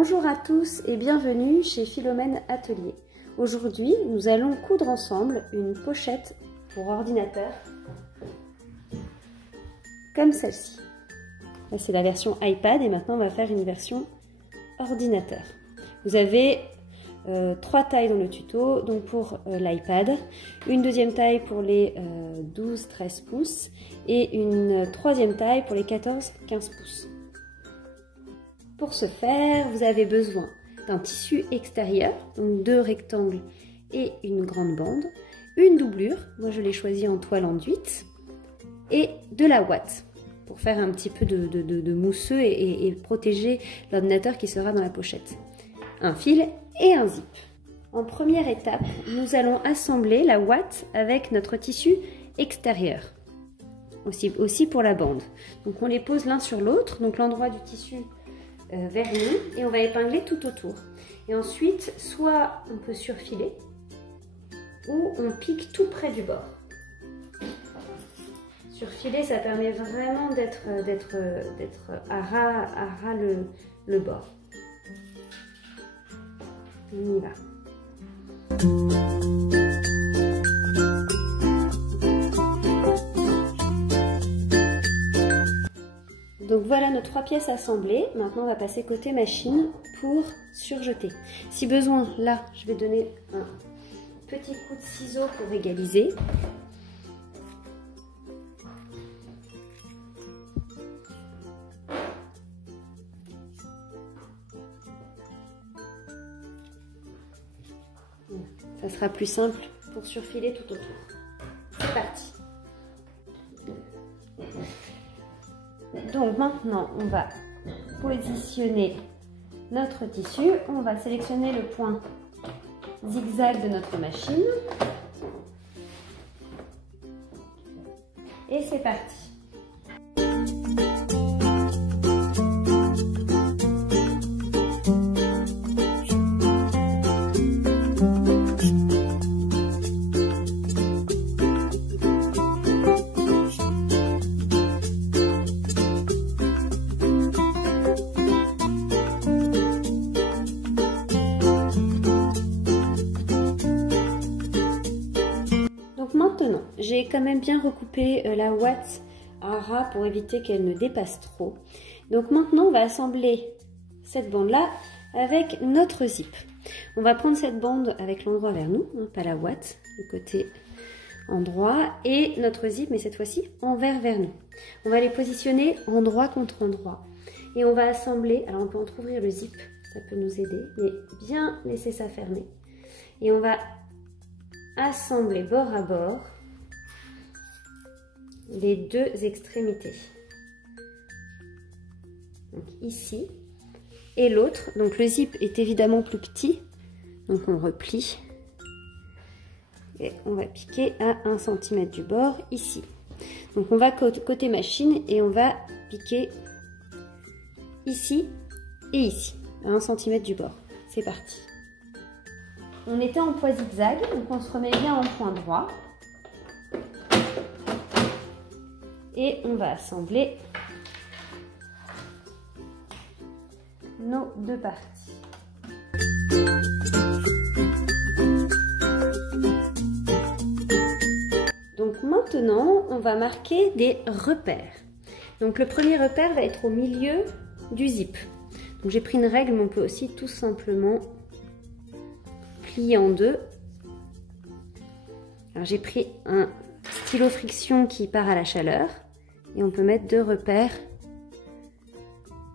Bonjour à tous et bienvenue chez Philomène Atelier. Aujourd'hui, nous allons coudre ensemble une pochette pour ordinateur comme celle-ci. Là, c'est la version iPad et maintenant on va faire une version ordinateur. Vous avez 3 tailles dans le tuto, donc pour l'iPad, une deuxième taille pour les 12-13 pouces et une troisième taille pour les 14-15 pouces. Pour ce faire, vous avez besoin d'un tissu extérieur, donc 2 rectangles et une grande bande, une doublure, moi je l'ai choisi en toile enduite, et de la ouate pour faire un petit peu de mousseux et protéger l'ordinateur qui sera dans la pochette. Un fil et un zip. En première étape, nous allons assembler la ouate avec notre tissu extérieur. Aussi pour la bande. Donc on les pose l'un sur l'autre, donc l'endroit du tissu vers nous, et on va épingler tout autour. Et ensuite, soit on peut surfiler, ou on pique tout près du bord. Surfiler, ça permet vraiment d'être à ras le bord. On y va. Donc voilà nos 3 pièces assemblées. Maintenant on va passer côté machine pour surjeter. Si besoin, là je vais donner un petit coup de ciseau pour égaliser. Ça sera plus simple pour surfiler tout autour. C'est parti. Donc maintenant, on va positionner notre tissu. On va sélectionner le point zigzag de notre machine. Et c'est parti. Maintenant, j'ai quand même bien recoupé la ouate à ras pour éviter qu'elle ne dépasse trop. Donc maintenant, on va assembler cette bande-là avec notre zip. On va prendre cette bande avec l'endroit vers nous, hein, pas la ouate, le côté endroit, et notre zip, mais cette fois-ci envers vers nous. On va les positionner endroit contre endroit. Et on va assembler, alors on peut entrouvrir le zip, ça peut nous aider, mais bien laisser ça fermer. Et on va assembler bord à bord les 2 extrémités. Donc ici et l'autre. Donc le zip est évidemment plus petit, donc on replie et on va piquer à 1 cm du bord ici. Donc on va côté machine et on va piquer ici et ici à 1 cm du bord. C'est parti. On était en point zigzag, donc on se remet bien en point droit. Et on va assembler nos 2 parties. Donc maintenant, on va marquer des repères. Donc le premier repère va être au milieu du zip. Donc j'ai pris une règle, mais on peut aussi tout simplement en 2. Alors j'ai pris un stylo friction qui part à la chaleur et on peut mettre 2 repères.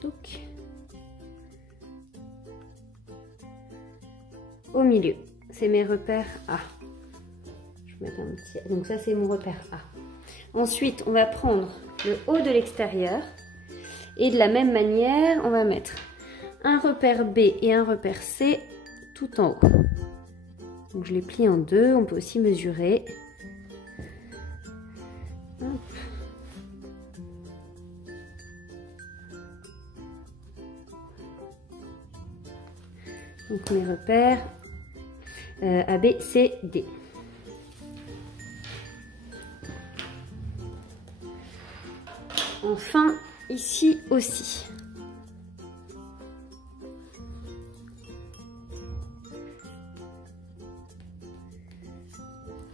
Donc, au milieu, c'est mes repères A. Je vais mettre un petit. Donc ça c'est mon repère A. Ensuite, on va prendre le haut de l'extérieur et de la même manière, on va mettre un repère B et un repère C tout en haut. Donc je les plie en 2, on peut aussi mesurer. Hop. Donc mes repères A, B, C, D. Enfin, ici aussi.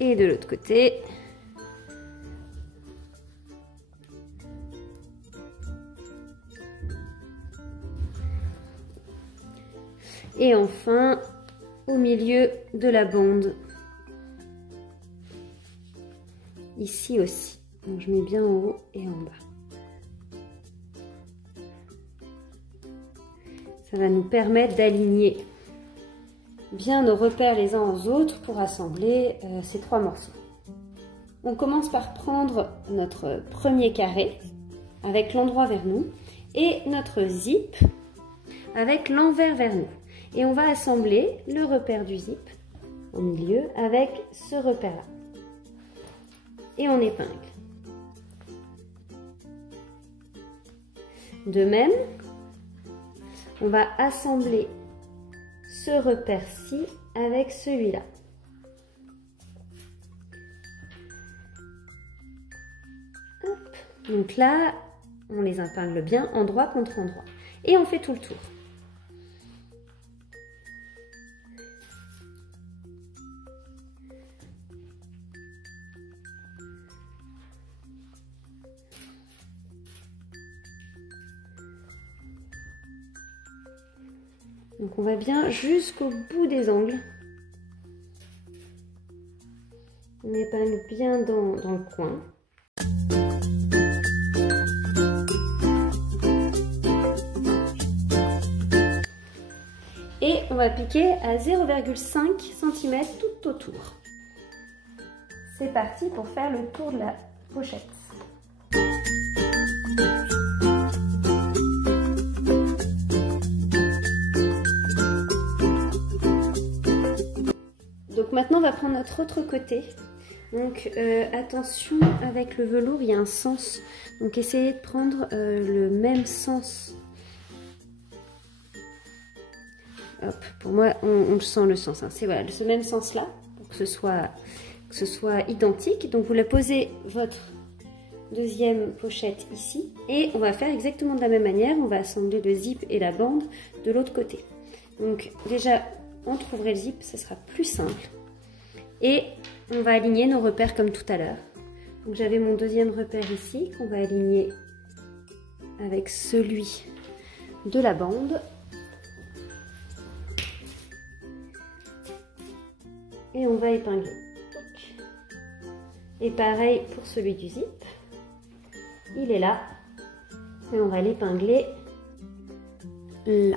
Et de l'autre côté. Et enfin, au milieu de la bande. Ici aussi. Donc je mets bien en haut et en bas. Ça va nous permettre d'aligner bien nos repères les uns aux autres pour assembler ces trois morceaux. On commence par prendre notre premier carré avec l'endroit vers nous et notre zip avec l'envers vers nous. Et on va assembler le repère du zip au milieu avec ce repère-là. Et on épingle. De même, on va assembler ce repère-ci avec celui-là. Donc là, on les épingle bien endroit contre endroit. Et on fait tout le tour. Donc on va bien jusqu'au bout des angles. On épingle bien dans le coin. Et on va piquer à 0,5 cm tout autour. C'est parti pour faire le tour de la pochette. Donc maintenant on va prendre notre autre côté. Donc attention, avec le velours il y a un sens. Donc essayez de prendre le même sens. Hop, pour moi on sent le sens. Hein. C'est voilà, ce même sens là pour que ce soit identique. Donc vous la posez votre deuxième pochette ici et on va faire exactement de la même manière. On va assembler le zip et la bande de l'autre côté. Donc déjà entrouvrez le zip, ce sera plus simple. Et on va aligner nos repères comme tout à l'heure. Donc j'avais mon deuxième repère ici qu'on va aligner avec celui de la bande. Et on va épingler. Et pareil pour celui du zip. Il est là. Et on va l'épingler là.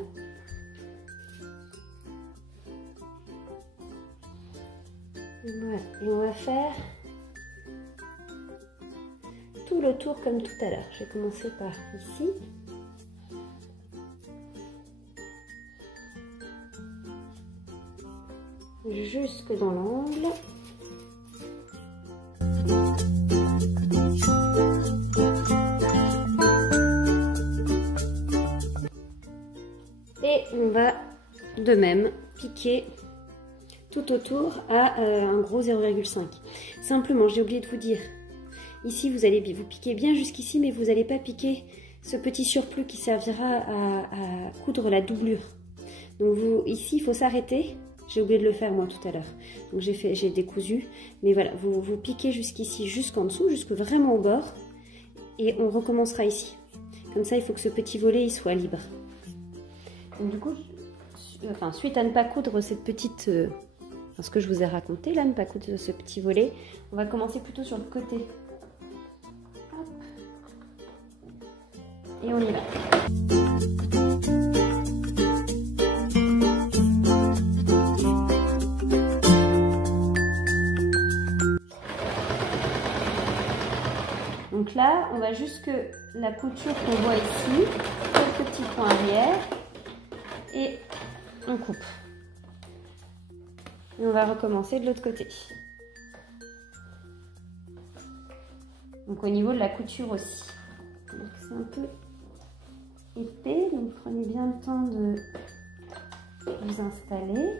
Voilà. Et on va faire tout le tour comme tout à l'heure. Je vais commencer par ici. Jusque dans l'angle. Et on va de même piquer tout autour à un gros 0,5. Simplement, j'ai oublié de vous dire, ici vous allez vous piquer bien jusqu'ici, mais vous n'allez pas piquer ce petit surplus qui servira à coudre la doublure. Donc ici, il faut s'arrêter. J'ai oublié de le faire moi tout à l'heure. Donc j'ai décousu. Mais voilà, vous piquez jusqu'ici, jusqu'en dessous, jusque vraiment au bord. Et on recommencera ici. Comme ça, il faut que ce petit volet il soit libre. Donc du coup, suite à ne pas coudre cette petite... ce que je vous ai raconté, là, ne pas coudre ce petit volet, on va commencer plutôt sur le côté. Hop. Et on y va. Donc là, on va jusque la couture qu'on voit ici, quelques petits points arrière, et on coupe. Et on va recommencer de l'autre côté. Donc au niveau de la couture aussi. C'est un peu épais, donc prenez bien le temps de vous installer.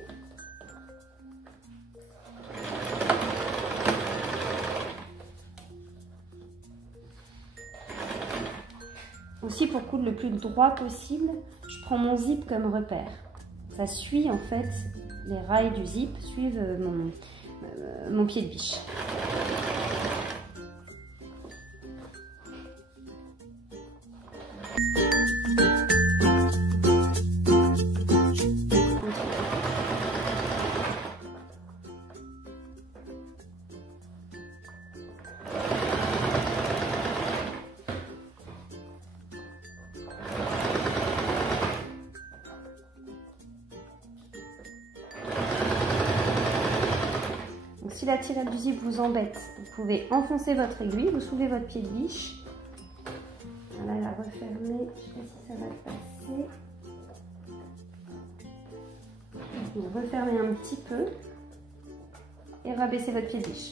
Aussi, pour coudre le plus droit possible, je prends mon zip comme repère. Ça suit en fait, les rails du zip suivent mon pied de biche. Si la tirette du zip vous embête, vous pouvez enfoncer votre aiguille, vous soulevez votre pied de biche. Voilà, la refermer, je ne sais pas si ça va passer. Vous refermez un petit peu et rabaissez votre pied de biche.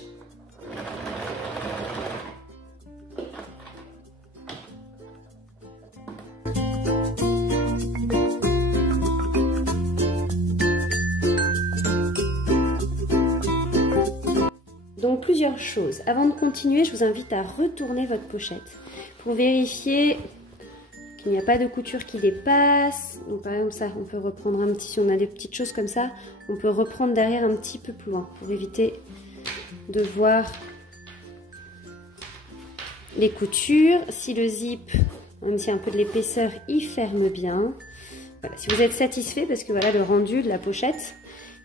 Donc plusieurs choses. Avant de continuer, je vous invite à retourner votre pochette pour vérifier qu'il n'y a pas de couture qui dépasse. Donc par exemple ça, on peut reprendre un petit, si on a des petites choses comme ça, on peut reprendre derrière un petit peu plus loin pour éviter de voir les coutures. Si le zip, même s'il y a un peu de l'épaisseur, il ferme bien. Voilà, si vous êtes satisfait, parce que voilà le rendu de la pochette,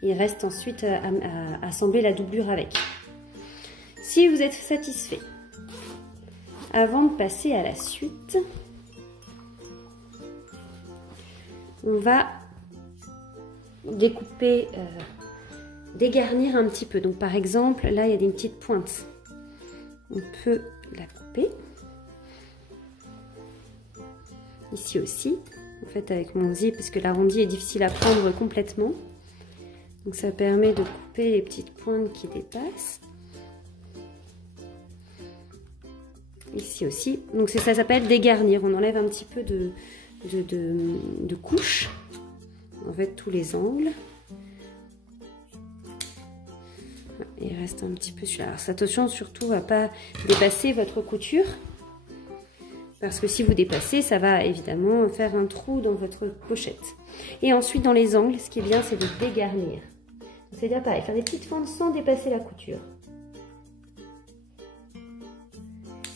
il reste ensuite à assembler la doublure avec. Si vous êtes satisfait, avant de passer à la suite, on va découper, dégarnir un petit peu. Donc par exemple, là il y a des petites pointes. On peut la couper. Ici aussi, en fait avec mon zip, parce que l'arrondi est difficile à prendre complètement. Donc ça permet de couper les petites pointes qui dépassent. Ici aussi, donc ça s'appelle dégarnir. On enlève un petit peu de couches, en fait tous les angles. Il reste un petit peu celui-là. Alors attention surtout à pas dépasser votre couture, parce que si vous dépassez, ça va évidemment faire un trou dans votre pochette. Et ensuite dans les angles, ce qui est bien, c'est de dégarnir. C'est-à-dire pareil, faire des petites fentes sans dépasser la couture.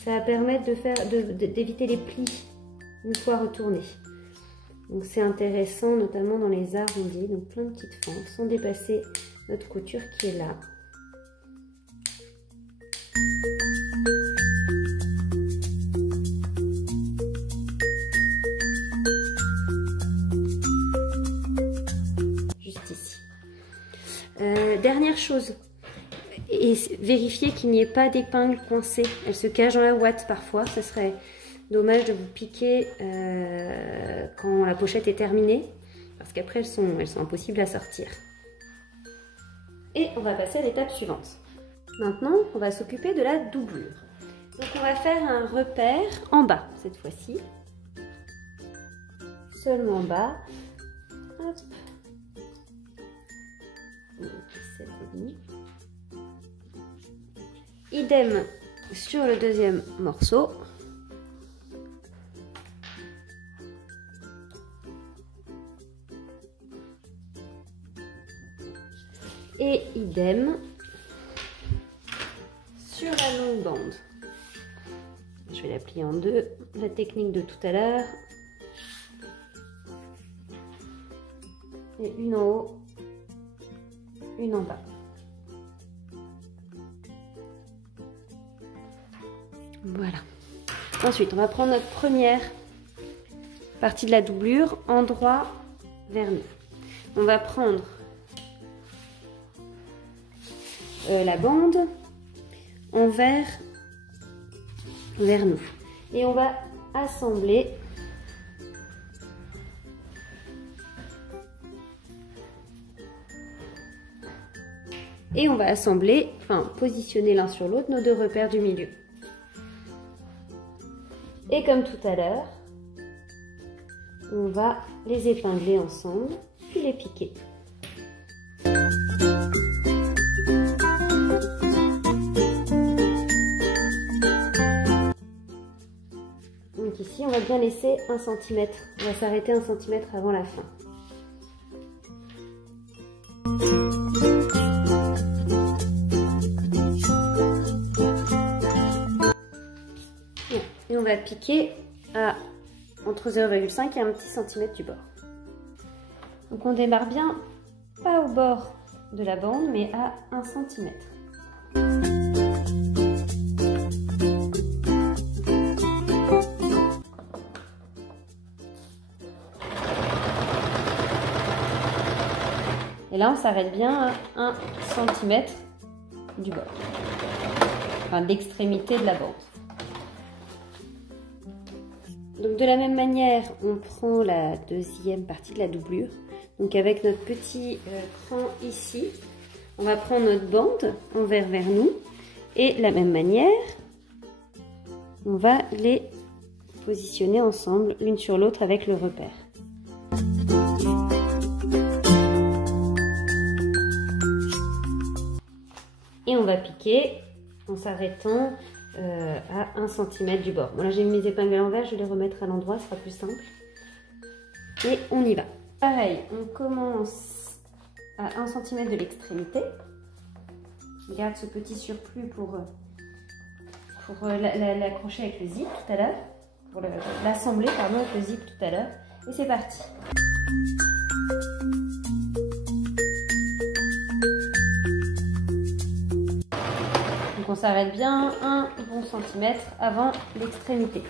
Ça va permettre d'éviter les plis une fois retournés. Donc c'est intéressant, notamment dans les arrondis, donc plein de petites fentes, sans dépasser notre couture qui est là. Juste ici. Dernière chose. Et vérifier qu'il n'y ait pas d'épingle coincée. Elle se cache dans la ouate parfois. Ce serait dommage de vous piquer quand la pochette est terminée. Parce qu'après, elles sont impossibles à sortir. Et on va passer à l'étape suivante. Maintenant, on va s'occuper de la doublure. Donc on va faire un repère en bas cette fois-ci. Seulement en bas. Hop. 17,5. Idem sur le deuxième morceau. Et idem sur la longue bande. Je vais la plier en deux. La technique de tout à l'heure. Et une en haut, une en bas. Voilà. Ensuite, on va prendre notre première partie de la doublure, endroit vers nous. On va prendre la bande envers vers nous. Et on va assembler positionner l'un sur l'autre nos deux repères du milieu. Et comme tout à l'heure, on va les épingler ensemble, puis les piquer. Donc ici, on va bien laisser 1 cm. On va s'arrêter 1 cm avant la fin. on va piquer à entre 0,5 et 1 petit centimètre du bord. Donc on démarre bien, pas au bord de la bande, mais à 1 cm. Et là, on s'arrête bien à 1 cm du bord, enfin d'extrémité de la bande. Donc de la même manière, on prend la deuxième partie de la doublure. Donc avec notre petit cran ici, on va prendre notre bande envers vers nous. Et de la même manière, on va les positionner ensemble, l'une sur l'autre avec le repère. Et on va piquer en s'arrêtant à 1 cm du bord. Bon, là j'ai mis mes épingles à l'envers, je vais les remettre à l'endroit, ce sera plus simple. Et on y va. Pareil, on commence à 1 cm de l'extrémité. Je garde ce petit surplus pour l'accrocher avec le zip tout à l'heure, pour l'assembler pardon avec le zip tout à l'heure. Et c'est parti. Donc on s'arrête bien 1 bon centimètre avant l'extrémité.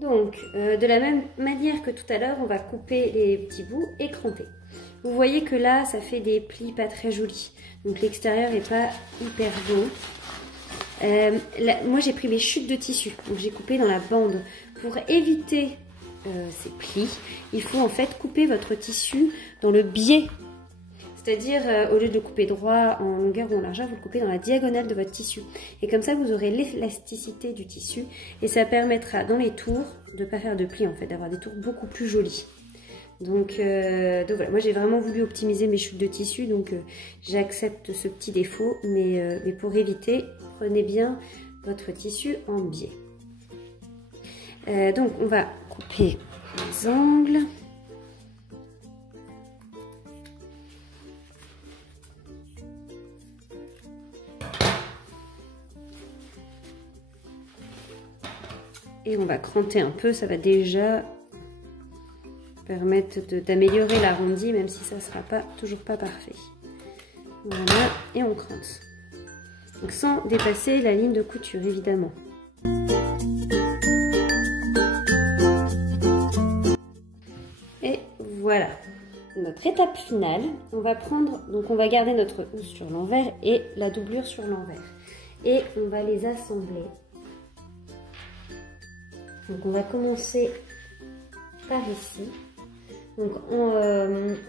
Donc de la même manière que tout à l'heure, on va couper les petits bouts et cramper. Vous voyez que là, ça fait des plis pas très jolis. Donc l'extérieur n'est pas hyper beau. Moi j'ai pris mes chutes de tissu, donc j'ai coupé dans la bande. Pour éviter ces plis, il faut en fait couper votre tissu dans le biais. C'est-à-dire, au lieu de le couper droit en longueur ou en largeur, vous le coupez dans la diagonale de votre tissu. Et comme ça, vous aurez l'élasticité du tissu. Et ça permettra, dans les tours, de ne pas faire de plis, en fait, d'avoir des tours beaucoup plus jolis. Donc voilà, moi j'ai vraiment voulu optimiser mes chutes de tissu, donc j'accepte ce petit défaut. Mais pour éviter, prenez bien votre tissu en biais. Donc on va couper les angles. Et on va cranter un peu, ça va déjà permettre d'améliorer l'arrondi, même si ça ne sera toujours pas parfait. Voilà, et on crante. Donc sans dépasser la ligne de couture, évidemment. Et voilà, notre étape finale. On va prendre, donc on va garder notre housse sur l'envers et la doublure sur l'envers. Et on va les assembler. Donc on va commencer par ici, donc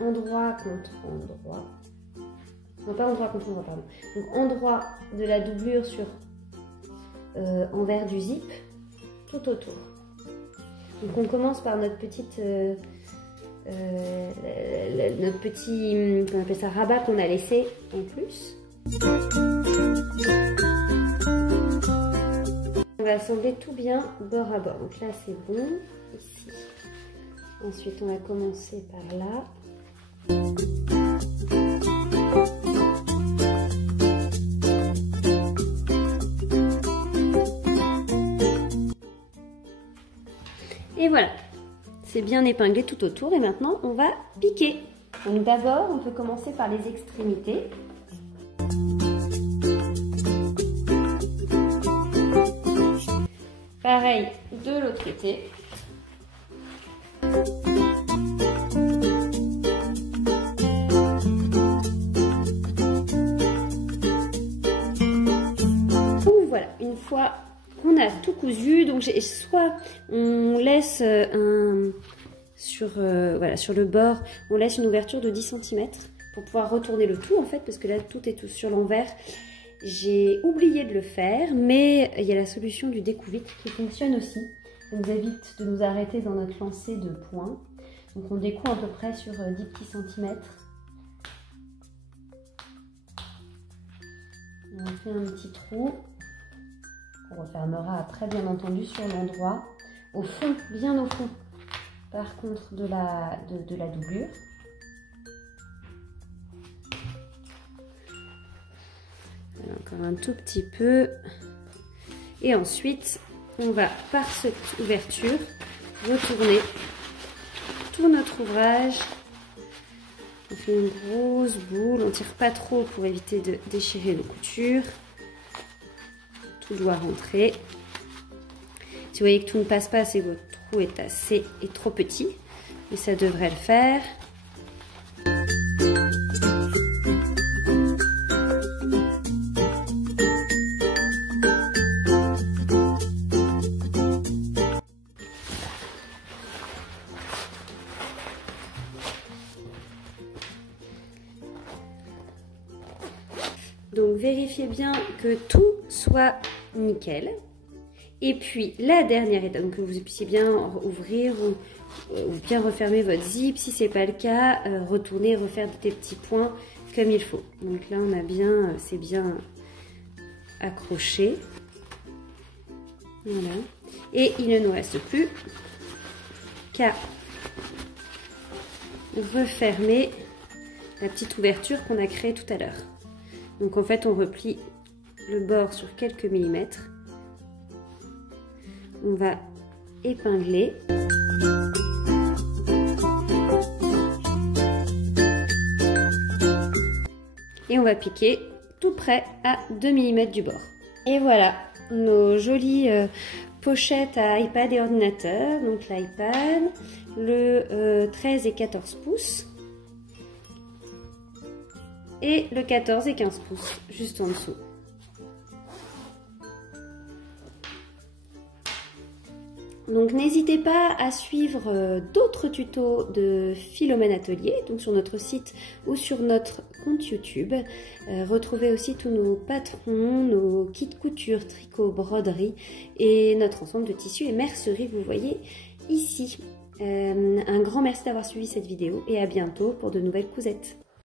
endroit contre endroit, non pas endroit contre endroit, pardon, donc endroit de la doublure sur envers du zip, tout autour. Donc on commence par notre petite, on appelle ça rabat qu'on a laissé en plus. On va assembler tout bien bord à bord. Donc là c'est bon, ici. Ensuite on va commencer par là. Et voilà, c'est bien épinglé tout autour et maintenant on va piquer. Donc d'abord on peut commencer par les extrémités. Pareil de l'autre côté. Donc voilà, une fois qu'on a tout cousu, donc soit on laisse sur le bord, on laisse une ouverture de 10 cm pour pouvoir retourner le tout en fait, parce que là tout est tout sur l'envers. J'ai oublié de le faire, mais il y a la solution du découvite qui fonctionne aussi. Ça nous évite de nous arrêter dans notre lancée de points. Donc on découd à peu près sur 10 petits centimètres. On fait un petit trou qu'on refermera après bien entendu sur l'endroit, au fond, bien au fond par contre de la doublure. Encore un tout petit peu. Et ensuite, on va par cette ouverture retourner tout notre ouvrage. On fait une grosse boule, on tire pas trop pour éviter de déchirer nos coutures. Tout doit rentrer. Si vous voyez que tout ne passe pas, c'est que votre trou est trop petit, mais ça devrait le faire. Donc vérifiez bien que tout soit nickel. Et puis la dernière étape, donc que vous puissiez bien ouvrir ou bien refermer votre zip. Si ce n'est pas le cas, retournez refaire des petits points comme il faut. Donc là on a bien, c'est bien accroché. Voilà. Et il ne nous reste plus qu'à refermer la petite ouverture qu'on a créée tout à l'heure. Donc en fait on replie le bord sur quelques millimètres. On va épingler. Et on va piquer tout près à 2 mm du bord. Et voilà nos jolies pochettes à iPad et ordinateur. Donc l'iPad, le 13 et 14 pouces. Et le 14 et 15 pouces juste en dessous. Donc n'hésitez pas à suivre d'autres tutos de Philomène Atelier, donc sur notre site ou sur notre compte YouTube. Retrouvez aussi tous nos patrons, nos kits couture, tricot, broderie et notre ensemble de tissus et mercerie que vous voyez ici. Un grand merci d'avoir suivi cette vidéo et à bientôt pour de nouvelles cousettes.